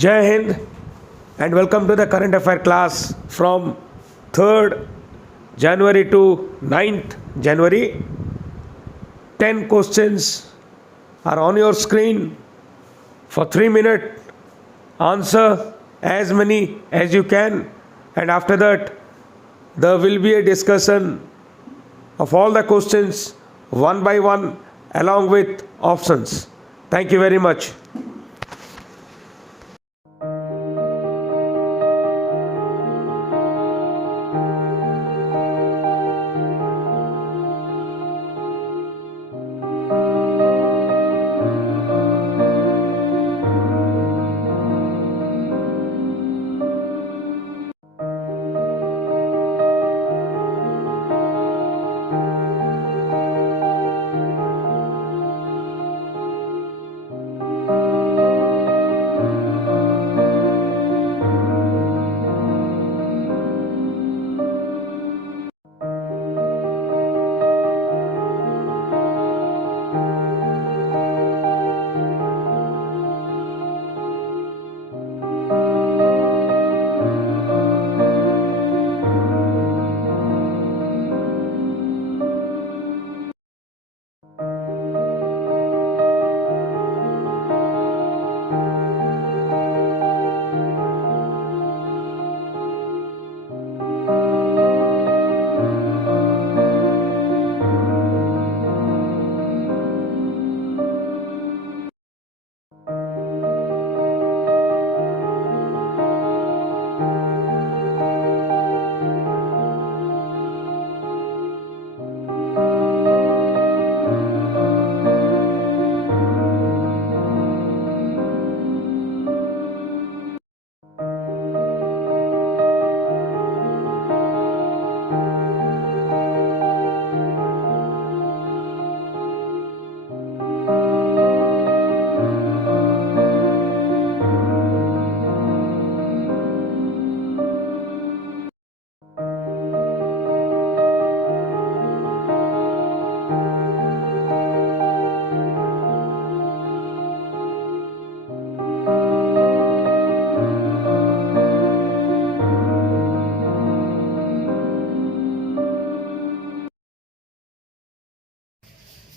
Jai Hind and welcome to the current affair class from 3rd January to 9th January. 10 questions are on your screen. For 3 minutes, answer as many as you can, and after that there will be a discussion of all the questions one by one along with options. Thank you very much.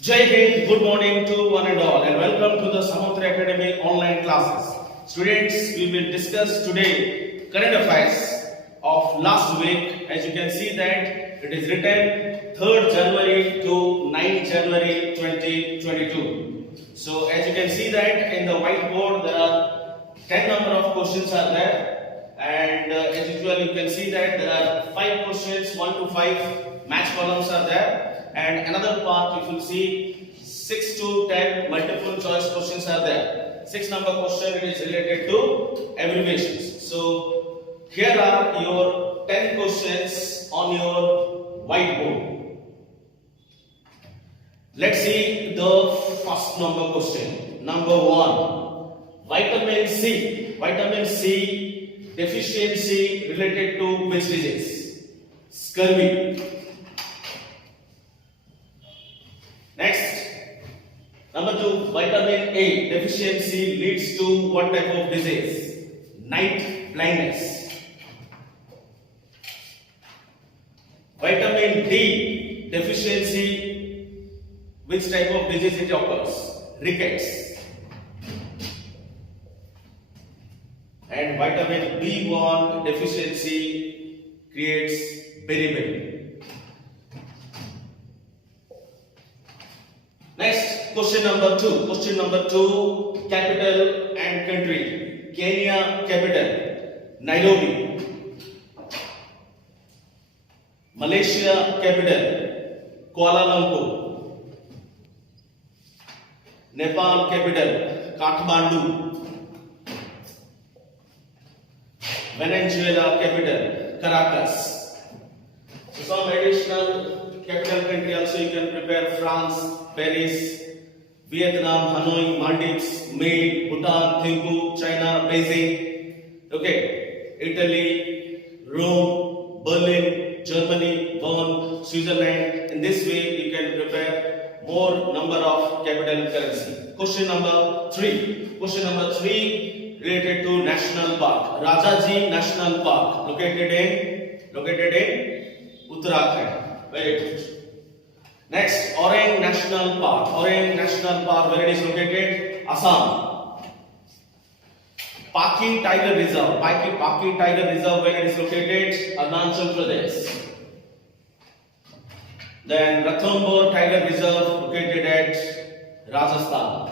Jai Hind, good morning to one and all, and welcome to the Samudra Academy online classes. Students, we will discuss today current affairs of last week. As you can see that it is written 3rd January to 9th January 2022. So as you can see that in the whiteboard there are 10 number of questions are there, and as usual you can see that there are 5 questions, 1 to 5 match columns are there. And another part, if you see 6 to 10 multiple choice questions are there. 6 number question it is related to abbreviations. So here are your 10 questions on your whiteboard. Let's see the first number question. Number 1. Vitamin C. Vitamin C deficiency related to which disease? Scurvy. Next, number 2, vitamin A deficiency leads to what type of disease? Night blindness. Vitamin D deficiency, which type of disease it occurs? Rickets. And vitamin B1 deficiency creates beriberi. Next, question number 2. Question number 2, capital and country. Kenya capital, Nairobi. Malaysia capital, Kuala Lumpur. Nepal capital, Kathmandu. Venezuela capital, Caracas. So some additional capital country also you can prepare: France, Paris, Vietnam, Hanoi, Maldives, Maine, Bhutan, Thimphu, China, Beijing. Okay, Italy, Rome, Berlin, Germany, Bern, Switzerland. In this way, you can prepare more number of capital currency. Question number 3. Question number 3 related to national park. Rajaji National Park, located in Uttarakhand. Very good. Next, Orang National Park. Orang National Park, where it is located? Assam. Paki Tiger Reserve. Paki Tiger Reserve, where it is located? Arunachal Pradesh. Then Ranthambore Tiger Reserve, located at Rajasthan.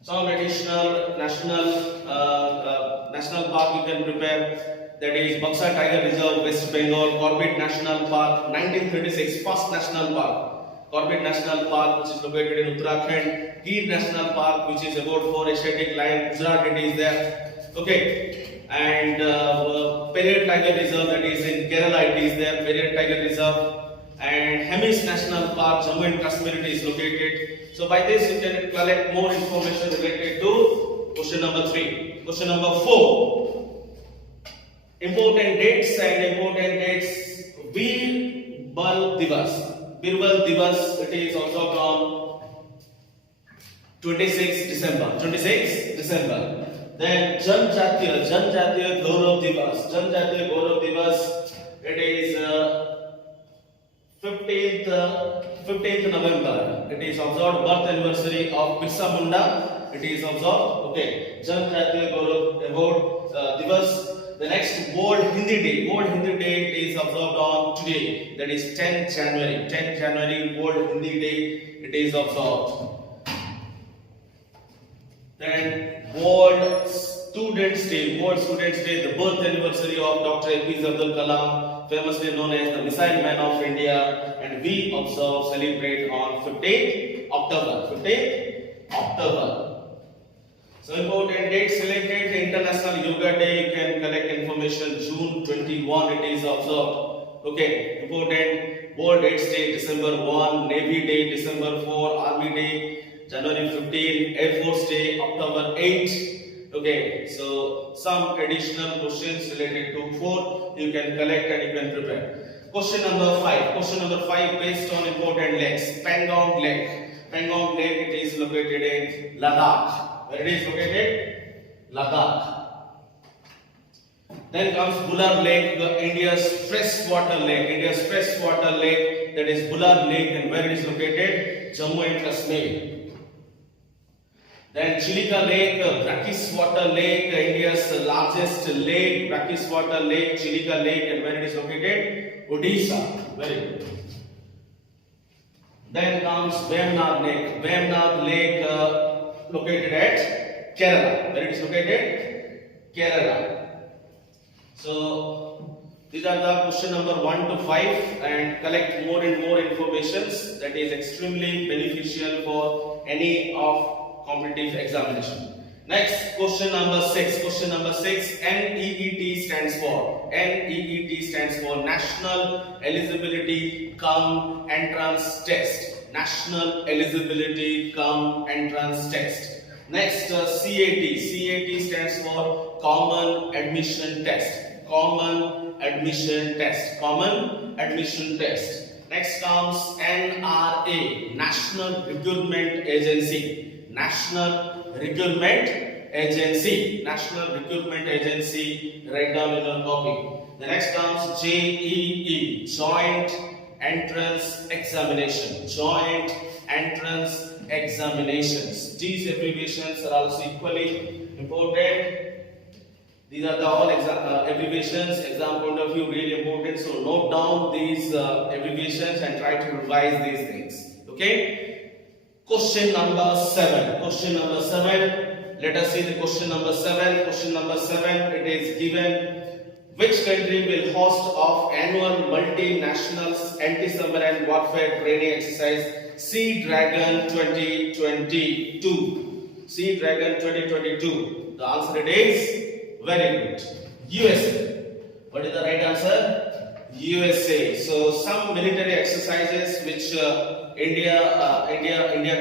Some additional national park you can prepare. That is Buxa Tiger Reserve, West Bengal. Corbett National Park, 1936, first national park. Corbett National Park, which is located in Uttarakhand. Gir National Park, which is about for Asiatic lion. Gujarat, it is there. Okay. And Periyar Tiger Reserve, that is in Kerala, it is there. Periyar Tiger Reserve. And Hemis National Park, Jammu and Kashmir, it is located. So by this you can collect more information related to question number 3. Question number 4. Important dates. Birbal Divas. Birbal Divas, it is also on 26 December. Then Janjatiya Gaurav Divas. It is 15th November. It is observed birth anniversary of Birsa Munda. It is observed. Okay. Janjatiya Gaurav Divas. The next World Hindi Day is observed on today. That is 10th January. World Hindi Day. It is observed. Then World Students Day, the birth anniversary of Dr. APJ Abdul Kalam, famously known as the Missile Man of India, and we celebrate on 15th October. So important dates selected: International Yoga Day, you can collect information. June 21, it is observed. Okay, important World AIDS Day, December 1, Navy Day, December 4, Army Day, January 15, Air Force Day, October 8. Okay, so some additional questions related to 4 you can collect and you can prepare. Question number 5 based on important lakes. Pangong Lake, it is located in Ladakh. Where it is located? Ladakh. Then comes Bular Lake, India's freshwater lake. That is Bular Lake, and where it is located? Jammu and Kashmir. Then Chilika Lake, Brackish-water Lake, India's largest lake, Brackish-water Lake, Chilika Lake, and where it is located? Odisha. Very good. Then comes Vemnath Lake, located at Kerala. Where it is located? Kerala. So these are the question number 1 to 5, and collect more and more information that is extremely beneficial for any of competitive examination. Next, question number 6. NEET stands for National Eligibility Cum Entrance Test. Next, CAT stands for Common Admission Test. Next comes NRA, National Recruitment Agency. Write down in your copy. The next comes JEE, Joint Entrance Examinations. These abbreviations are also equally important. These are the all abbreviations, exam point of view, really important. So note down these abbreviations and try to revise these things. Okay. Question number 7. Let us see the question number 7. It is given: which country will host of annual multinational anti-submarine warfare training exercise Sea Dragon 2022? The answer it is very good. USA. What is the right answer? USA. So some military exercises which India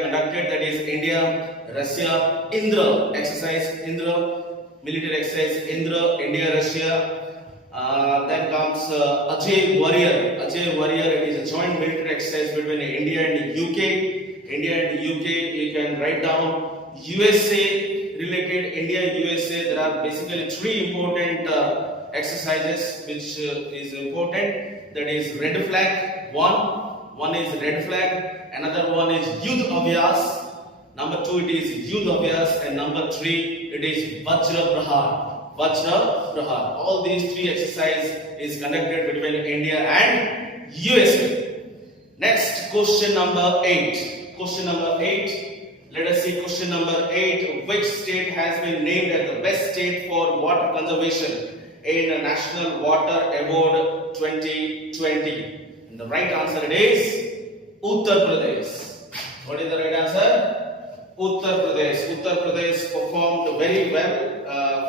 conducted, that is India, Russia, Indra exercise, military exercise, India, Russia. Then comes Ajay Warrior. It is a joint military exercise between India and UK. You can write down USA related India USA, there are basically three important exercises which is important. That is red flag, one is red flag, another one is Yudh Abhyas, number 2 it is Yudh Abhyas, and number 3 it is Vajra Prahar. Vajra Prahar. All these three exercises is conducted between India and USA. Next, question number 8. Question number 8. Let us see question number 8. Which state has been named as the best state for water conservation in the National Water Award 2020? And the right answer is Uttar Pradesh. What is the right answer? Uttar Pradesh. Uttar Pradesh performed very well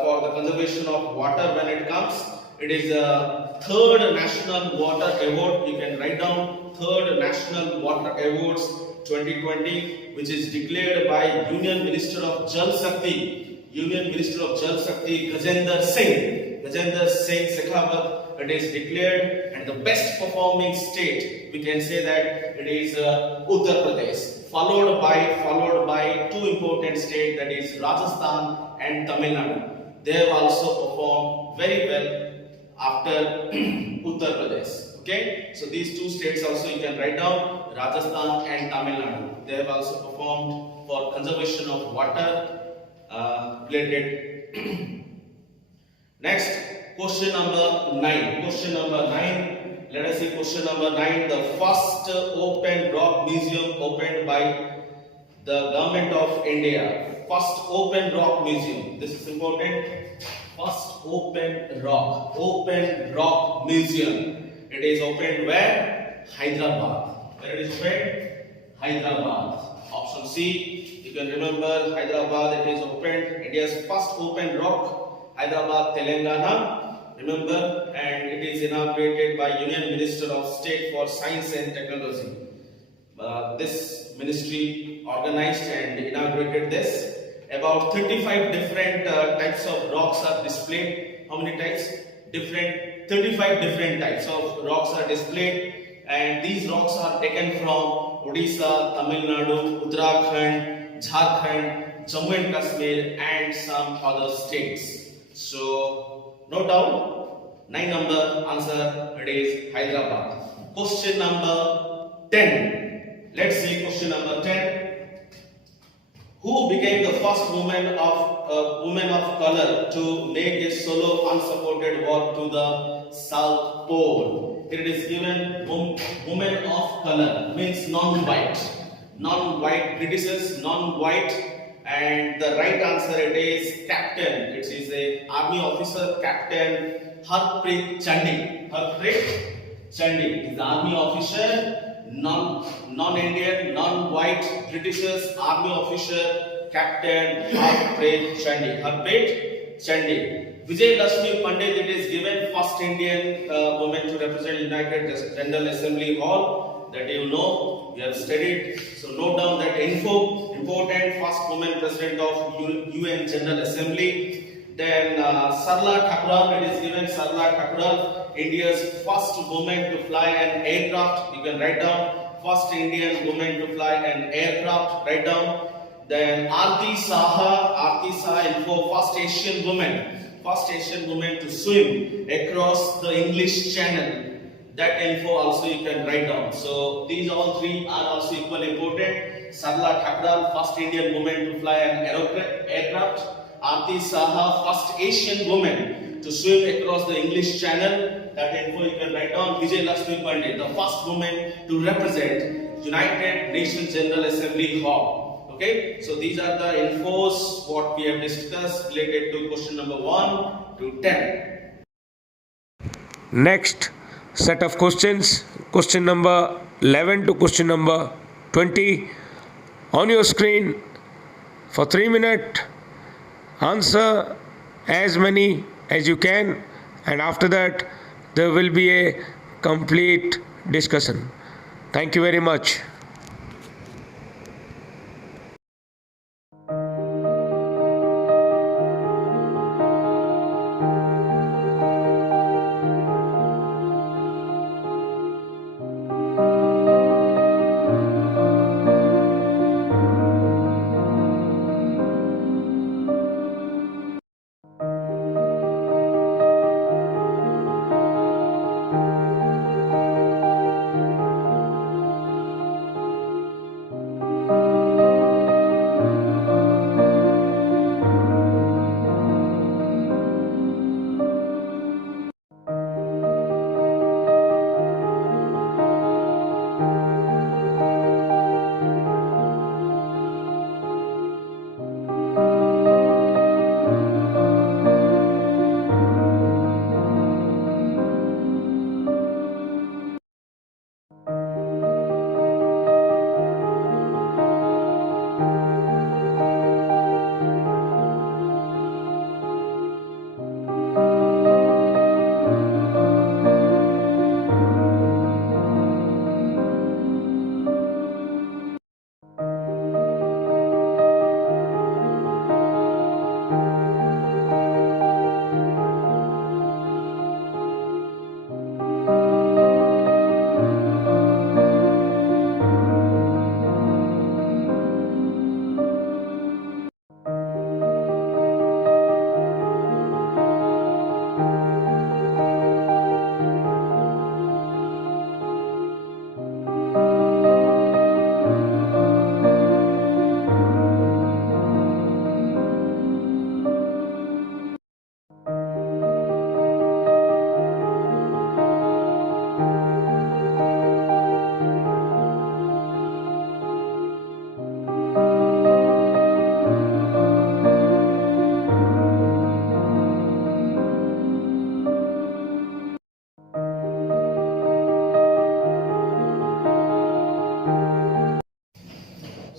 for the conservation of water when it comes. It is the third National Water Award. You can write down third National Water Awards 2020, which is declared by Union Minister of Jal Shakti. Union Minister of Jal Shakti, Gajendra Singh Shekhawat. It is declared, and the best performing state, we can say that it is Uttar Pradesh, followed by two important states, that is Rajasthan and Tamil Nadu. They have also performed very well after Uttar Pradesh. Okay, so these two states also you can write down, Rajasthan and Tamil Nadu. They have also performed for conservation of water related. Next, question number 9. Question number 9. Let us see question number 9. The first open rock museum opened by the government of India. First open rock museum. This is important. First open rock museum. It is opened where? Hyderabad. Where it is opened? Hyderabad. Option C. You can remember Hyderabad. It is opened. India's first open rock. Hyderabad, Telangana, remember, and it is inaugurated by Union Minister of State for Science and Technology. This ministry organized and inaugurated this. About 35 different types of rocks are displayed. How many types? 35 different types of rocks are displayed, and these rocks are taken from Odisha, Tamil Nadu, Uttarakhand, Jharkhand, Jammu and Kashmir, and some other states. So, note down, 9 number answer, it is Hyderabad. Question number 10. Let's see question number 10. Who became the first woman of color to make a solo unsupported walk to the South Pole? It is given woman of color, means non-white. Non-white, Britishers, non-white. And the right answer it is captain. It is a army officer, Captain Harpreet Chandi. Harpreet Chandi is the army officer, non-Indian, non-white, Britishers, army officer, Captain Harpreet Chandi. Harpreet Chandi. Vijay Lakshmi Pandit, it is given first Indian woman to represent United General Assembly Hall. That you know, we have studied. So note down that info, important, first woman president of UN General Assembly. Then Sarla Thakral, it is given Sarla Thakral, India's first woman to fly an aircraft. You can write down, first Indian woman to fly an aircraft, write down. Then Aarti Saha info, first Asian woman to swim across the English Channel. That info also you can write down. So these all three are also equally important. Sarla Thakral, first Indian woman to fly an aircraft. Aarti Saha, first Asian woman to swim across the English Channel. That info you can write down. Vijay Lakshmi Pandit, the first woman to represent United Nations General Assembly Hall. Okay, so these are the infos what we have discussed related to question number 1 to 10. Next set of questions, question number 11 to question number 20 on your screen. For 3 minutes, answer as many as you can, and after that there will be a complete discussion. Thank you very much.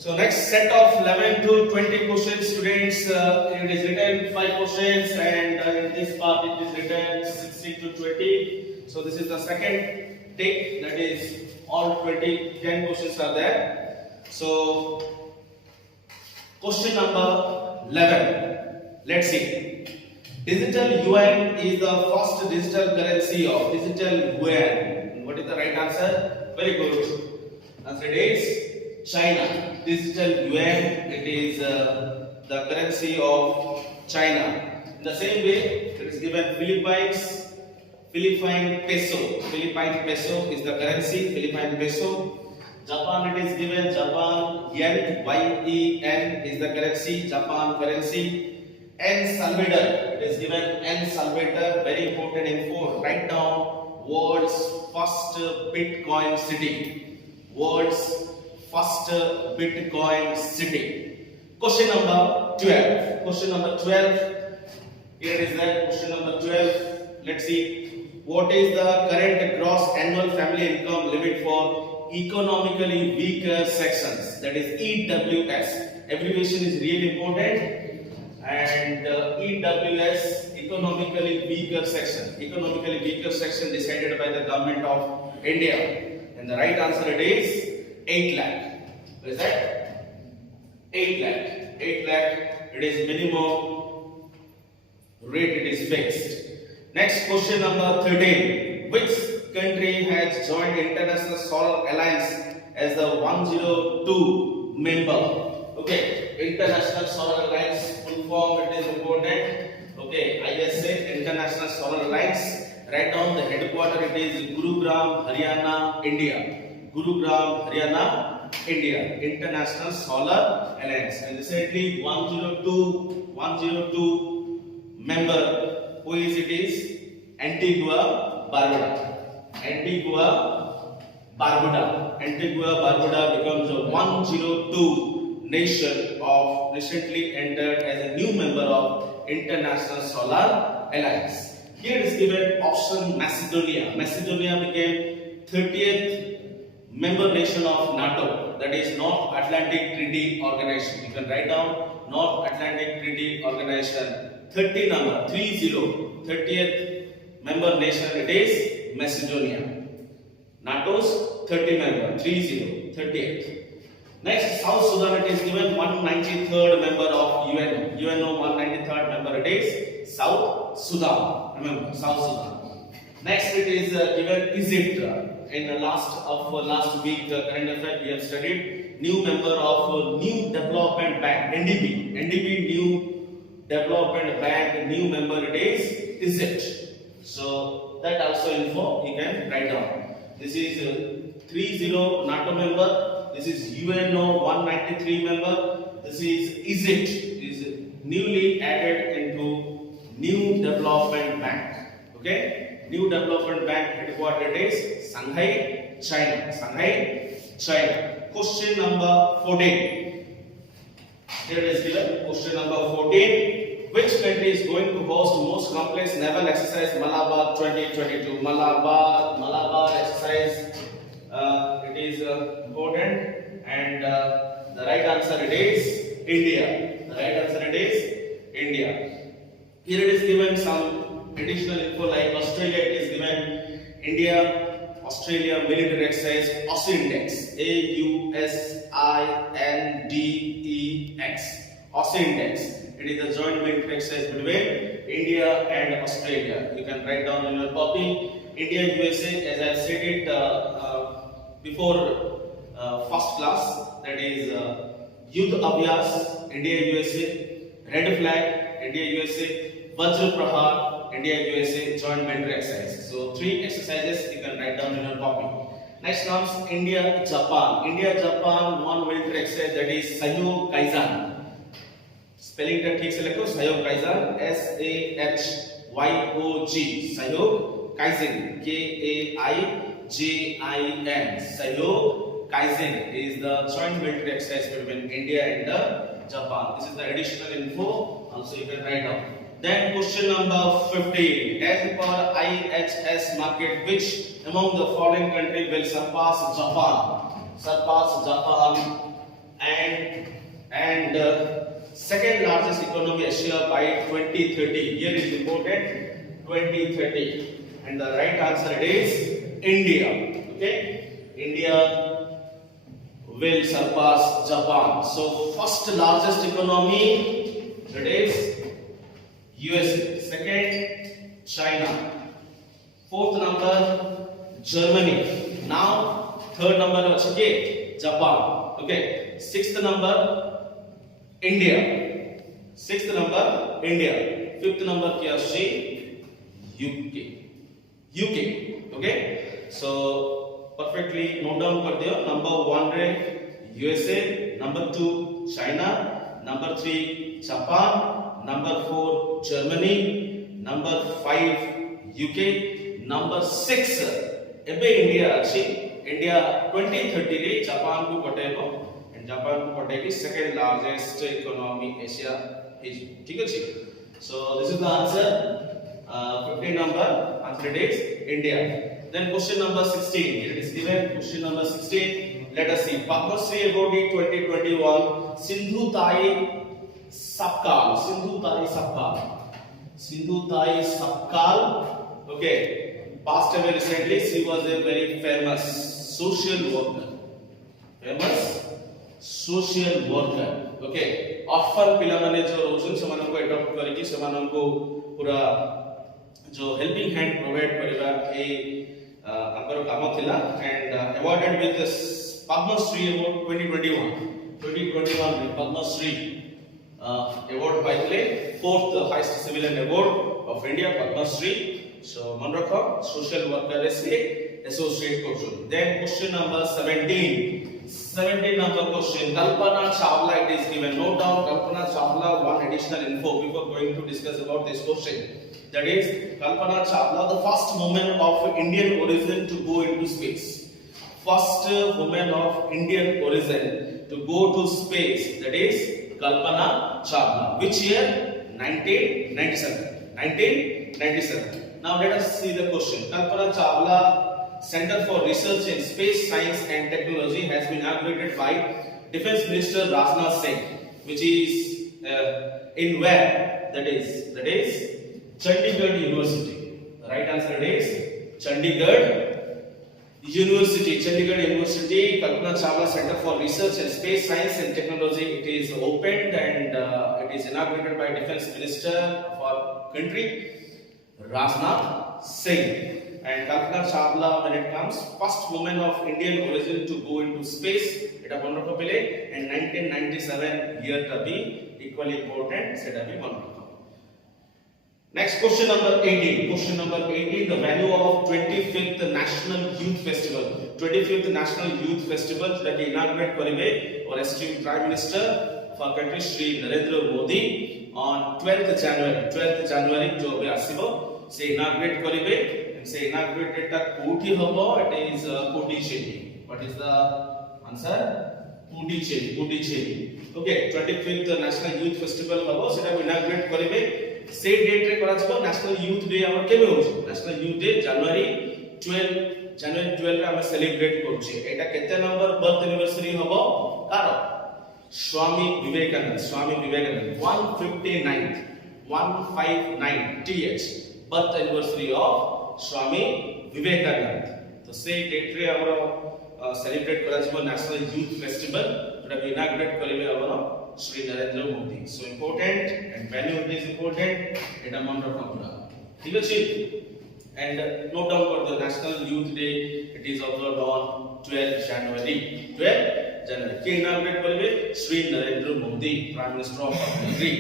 So next set of 11 to 20 questions, students. It is written 5 questions, and in this part it is written 16 to 20. So this is the second take. That is all 10 questions are there. So question number 11. Let's see. Digital yuan is the first digital currency of digital yuan. What is the right answer? Very good. Answer is China. Digital yuan, it is the currency of China. In the same way, it is given Philippine peso. Philippine peso is the currency, Philippine peso. Japan, it is given Japan yen, yen is the currency, Japan currency. El Salvador, it is given El Salvador, very important info. Write down world's first Bitcoin city. World's first Bitcoin city. Question number 12. Question number 12. Here is that question number 12. Let's see. What is the current gross annual family income limit for economically weaker sections? That is EWS. Abbreviation is really important. And EWS, economically weaker section. Economically weaker section decided by the government of India. And the right answer it is 8 lakh. What is that? 8 lakh. 8 lakh. It is minimum rate. It is fixed. Next question number 13. Which country has joined International Solar Alliance as the 102 member? Okay, International Solar Alliance, full form it is important. Okay, ISA, International Solar Alliance. Write down the headquarter, it is Gurugram, Haryana, India. Gurugram, Haryana, India. International Solar Alliance. And recently 102 member, who is it is? Antigua, Barbuda. Antigua, Barbuda becomes a 102 nation of recently entered as a new member of International Solar Alliance. Here is given option Macedonia. Macedonia became 30th member nation of NATO, that is North Atlantic Treaty Organization. You can write down North Atlantic Treaty Organization. 30th member nation it is Macedonia. NATO's 30 member, 30th. Next, South Sudan, it is given 193rd member of UNO. UNO 193rd member it is South Sudan. Remember, South Sudan. Next, it is given Egypt. In the last week, current affair we have studied new member of New Development Bank, NDB. NDB New Development Bank, new member it is Egypt. So that also info you can write down. This is 30 NATO member. This is UNO 193 member. This is Egypt, is newly added into New Development Bank. Okay, New Development Bank headquartered is Shanghai, China. Shanghai, China. Question number 14. Here it is given. Question number 14. Which country is going to host most complex naval exercise Malabar 2022? Malabar exercise. It is important, and the right answer it is India. The right answer it is India. Here it is given some additional info like Australia. It is given India, Australia military exercise AUSINDEX. AUSINDEX. AUSINDEX. It is the joint military exercise between India and Australia. You can write down in your copy. India, USA, as I have said it before first class, that is Yudh Abhyas, India, USA, Red Flag, India, USA, Vajra Prahar, India, USA, joint military exercise. So 3 exercises you can write down in your copy. Next comes India, Japan. India, Japan, one military exercise, that is Sayog Kaizen. Spelling ta ठीक से लिखो, Sayog Kaizen, SAHYOG, Sayog Kaizen, KAIJIN. Sayog Kaizen is the joint military exercise between India and Japan. This is the additional info, also you can write down. Then question number 15. As per IHS market, which among the following country will surpass Japan? Surpass Japan and second largest economy Asia by 2030. Here is important 2030, and the right answer is India. Okay, India will surpass Japan. So first largest economy, that is USA. Second, China. Fourth number, Germany. Now third number is Japan. Okay. Sixth number, India. Sixth number, India. Fifth number क्या है? UK. UK. Okay. So perfectly note down कर दियो. Number 1 रे USA, number 2 China, number 3 Japan, number 4 Germany, number 5 UK, number 6 एबे India अछि. India 2030 रे Japan को पटेबो, and Japan को पटेगी second largest economy Asia is. ठीक अछि. So this is the answer. 15 number answer is India. Then question number 16. It is given question number 16. Let us see. Padma Shri Awardee 2021 Sindhu Tai Sapkal. Sindhu Tai Sapkal. Okay. Passed away recently. She was a very famous social worker. Okay. Often पिला माने जो रोजन से मानन को adopt करिकि से मानन को पूरा जो हेल्पिंग हैंड प्रोवाइड करबा ए अंकर काम थिला, and awarded with Padma Shri award 2021 में पद्म श्री अवार्ड पाइले. Fourth highest civilian award of India Padma Shri. So मन रखो सोशल वर्कर से associate question. Then question number 17 number question. Kalpana Chawla, it is given. Note down Kalpana Chawla, one additional info before going to discuss about this question. That is Kalpana Chawla, the first woman of Indian origin to go into space. First woman of Indian origin to go to space. That is Kalpana Chawla. Which year? 1997. Now let us see the question. Kalpana Chawla Center for Research in Space Science and Technology has been inaugurated by Defense Minister Rajnath Singh, which is in where? That is Chandigarh University. The right answer is Chandigarh University. Kalpana Chawla Center for Research in Space Science and Technology. It is opened and it is inaugurated by Defense Minister of our country, Rajnath Singh. And Kalpana Chawla, when it comes, first woman of Indian origin to go into space, eta one rakho pele, and 1997 year ta bhi equally important, seta bhi one rakho. Next question number 18. The venue of 25th National Youth Festival. 25th National Youth Festival that inaugurate karibe or esteemed Prime Minister of our country Shri Narendra Modi on 12th January जो भी आसिबो से inaugurate करिवे. से inaugurated ता कोठी हबो. It is Puducherry. What is the answer? Puducherry. Okay, 25th National Youth Festival हबो सेटा inaugurate करिवे. से डेट रे करा जबो नेशनल यूथ डे हमर केबे होछ? नेशनल यूथ डे January 12 रे हम सेलिब्रेट करछे. एटा केते नंबर बर्थ एनिवर्सरी हबो? Car Swami Vivekananda 159th birth anniversary of Swami Vivekanand. तो से डेट रे हमरो सेलिब्रेट करा जबो नेशनल यूथ फेस्टिवल जोटा इनाग्रेट करिवे हमरो Shri Narendra Modi. So important and venue it is important. एटा मन रखना पूरा. ठीक अछि. And note down for the national youth day. It is observed on 12 January. के इनाग्रेट करिवे Shri Narendra Modi, prime minister of our country.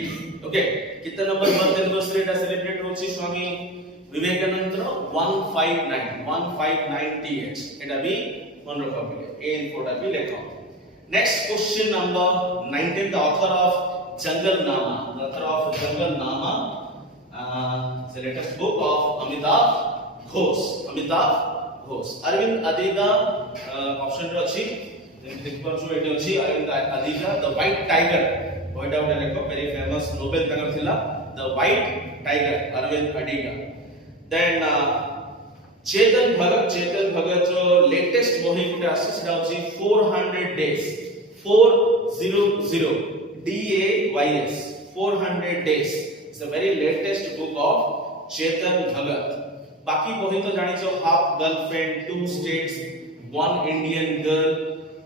Okay, कितना नंबर बर्थ एनिवर्सरी एटा सेलिब्रेट होछि स्वामी विवेकानंद रो? 159th. एटा भी मन रखो पहिले. ए इनपुट भी लेखो. Next question number 19. The author of Jungle Nama, the latest book of Amitabh Ghosh. Arvind Adiga option रो अछि. देखो जो एटा अछि Arvind Adiga, The White Tiger. White out लेखो very famous Nobel तंगर थिला. The White Tiger, Arvind Adiga. Then Chetan Bhagat जो latest बही गुटे आसी सेटा अछि 400 days DAYS 400 days. It's a very latest book of Chetan Bhagat. बाकी बही तो जानी छो half girlfriend, 2 states, 1 Indian girl.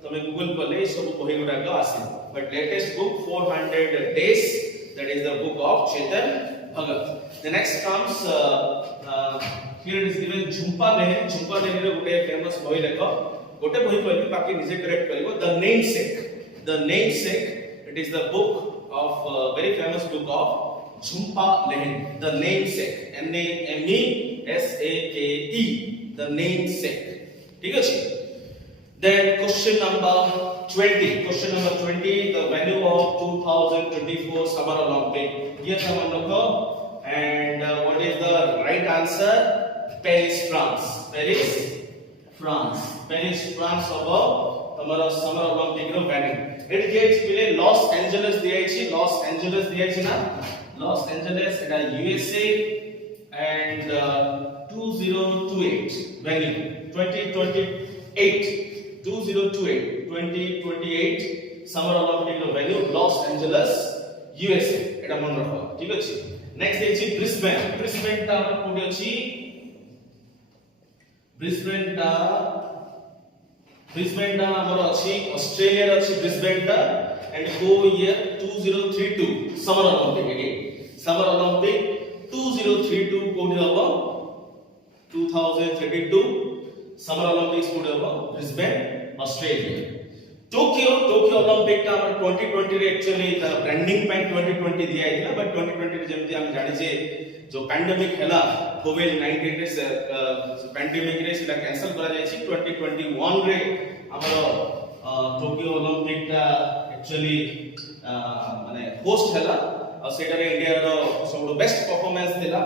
तमे गूगल कले सब बही गुडा का आसे. But latest book 400 days, that is the book of Chetan Bhagat. The next comes here it is given Jhumpa Lahiri. Jhumpa Lahiri रे गुटे famous बही लेखो. गोटे बही कहली बाकी निजे correct करिवो. The namesake. The namesake, it is the book of very famous book of Jhumpa Lahiri. The namesake. NAMESAKE. The namesake. ठीक है जी. Then question number 20. Question number 20. The venue of 2024 Summer Olympic. ये सब हम लोग को. And what is the right answer? Paris, France. Paris, France. Paris, France होगा हमारा Summer Olympic row venue. It gets पहले Los Angeles दिया है Los Angeles दिया है ना. Los Angeles it is USA and 2028 venue 2028 Summer Olympic row venue Los Angeles USA एटा मन रखो ठीक अछि. नेक्स्ट है Brisbane. Brisbane ता कोडी अछि Brisbane ता हमर अछि ऑस्ट्रेलिया रे अछि Brisbane ता and go year 2032 Summer Olympic again. Summer Olympic 2032 कोडी हबो 2032 Summer Olympics कोडी हबो Brisbane Australia. Tokyo Olympic ता हमर 2020 रे एक्चुअली द ब्रांडिंग पॉइंट 2020 दिया हैला बट 2020 रे जेमति हम जानि जे जो पैंडेमिक हैला कोविड-19 रे पैंडेमिक रे सेटा कैंसिल करा जाय छी. 2021 रे हमर टोक्यो ओलंपिक ता एक्चुअली माने होस्ट हैला और सेटा रे इंडिया रो सब बेस्ट परफॉर्मेंस दिला.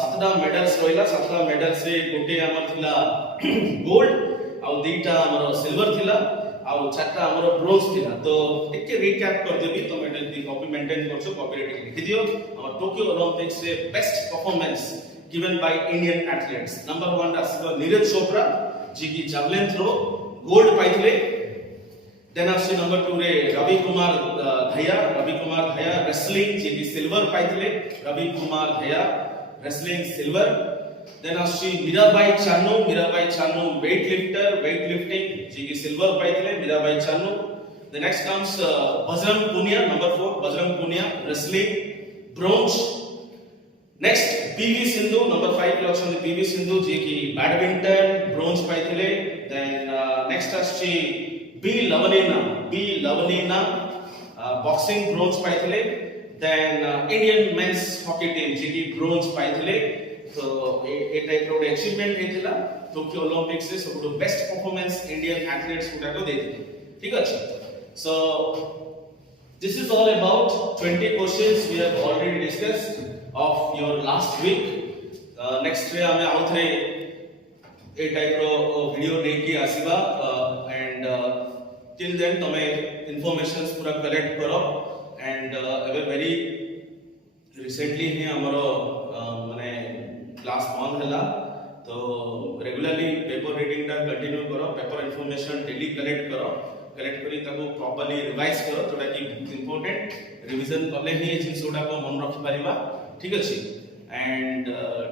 7टा मेडल्स रोइला. 7टा मेडल्स रे गोटे हमर थिला गोल्ड और दुईटा हमर सिल्वर थिला और 4टा हमर ब्रोंज थिला. तो टिके रिकैप कर देबी तो मेडल दी कॉपी मेंटेन करछो कॉपी रेटिंग लिखि दियो. हमर टोक्यो ओलंपिक्स रे best performance given by Indian athletes. Number 1 आसीबो नीरज चोपड़ा जी की जावलिन थ्रो गोल्ड पाइथिले. देन आसी नंबर 2 रे रवि कुमार धैया रेसलिंग जी की सिल्वर पाइथिले. Ravi Kumar Dahiya wrestling silver. Then आसी मीराबाई चानू वेटलिफ्टिंग जी की सिल्वर पाइथिले Mirabai Chanu. The next comes Bajrang Punia number 4 Bajrang Punia wrestling bronze. Next PV Sindhu number 5 रे अछन पीवी सिंधु जी की बैडमिंटन ब्रोंज पाइथिले. देन नेक्स्ट आसी बी लवलीना बॉक्सिंग ब्रोंज पाइथिले. Then Indian men's hockey team जी की ब्रोंज पाइथिले. तो ए टाइप रो अचीवमेंट हेतिला टोक्यो ओलंपिक्स रे सबटो बेस्ट परफॉर्मेंस इंडियन एथलीट्स गुडा को देथिले. ठीक अछि. सो this is all about 20 questions we have already discussed of your last week. Next रे हमें आउथरे ए टाइप रो वीडियो नेकी आसीबा and till then तमे इंफॉर्मेशंस पूरा कलेक्ट करो and एवे very recently ही हमरो माने क्लास ऑन हला तो रेगुलरली पेपर रीडिंग टा कंटिन्यू करो. पेपर इंफॉर्मेशन डेली कलेक्ट करी ताको प्रॉपर्ली रिवाइज करो जोटा कि इंपोर्टेंट रिवीजन करले ही जिनसोडा को मन रखि परिबा. ठीक अछि. And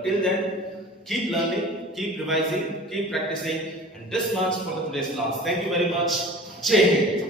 till then keep learning, keep revising, keep practising and this much for today's class. Thank you very much. Jai Hind.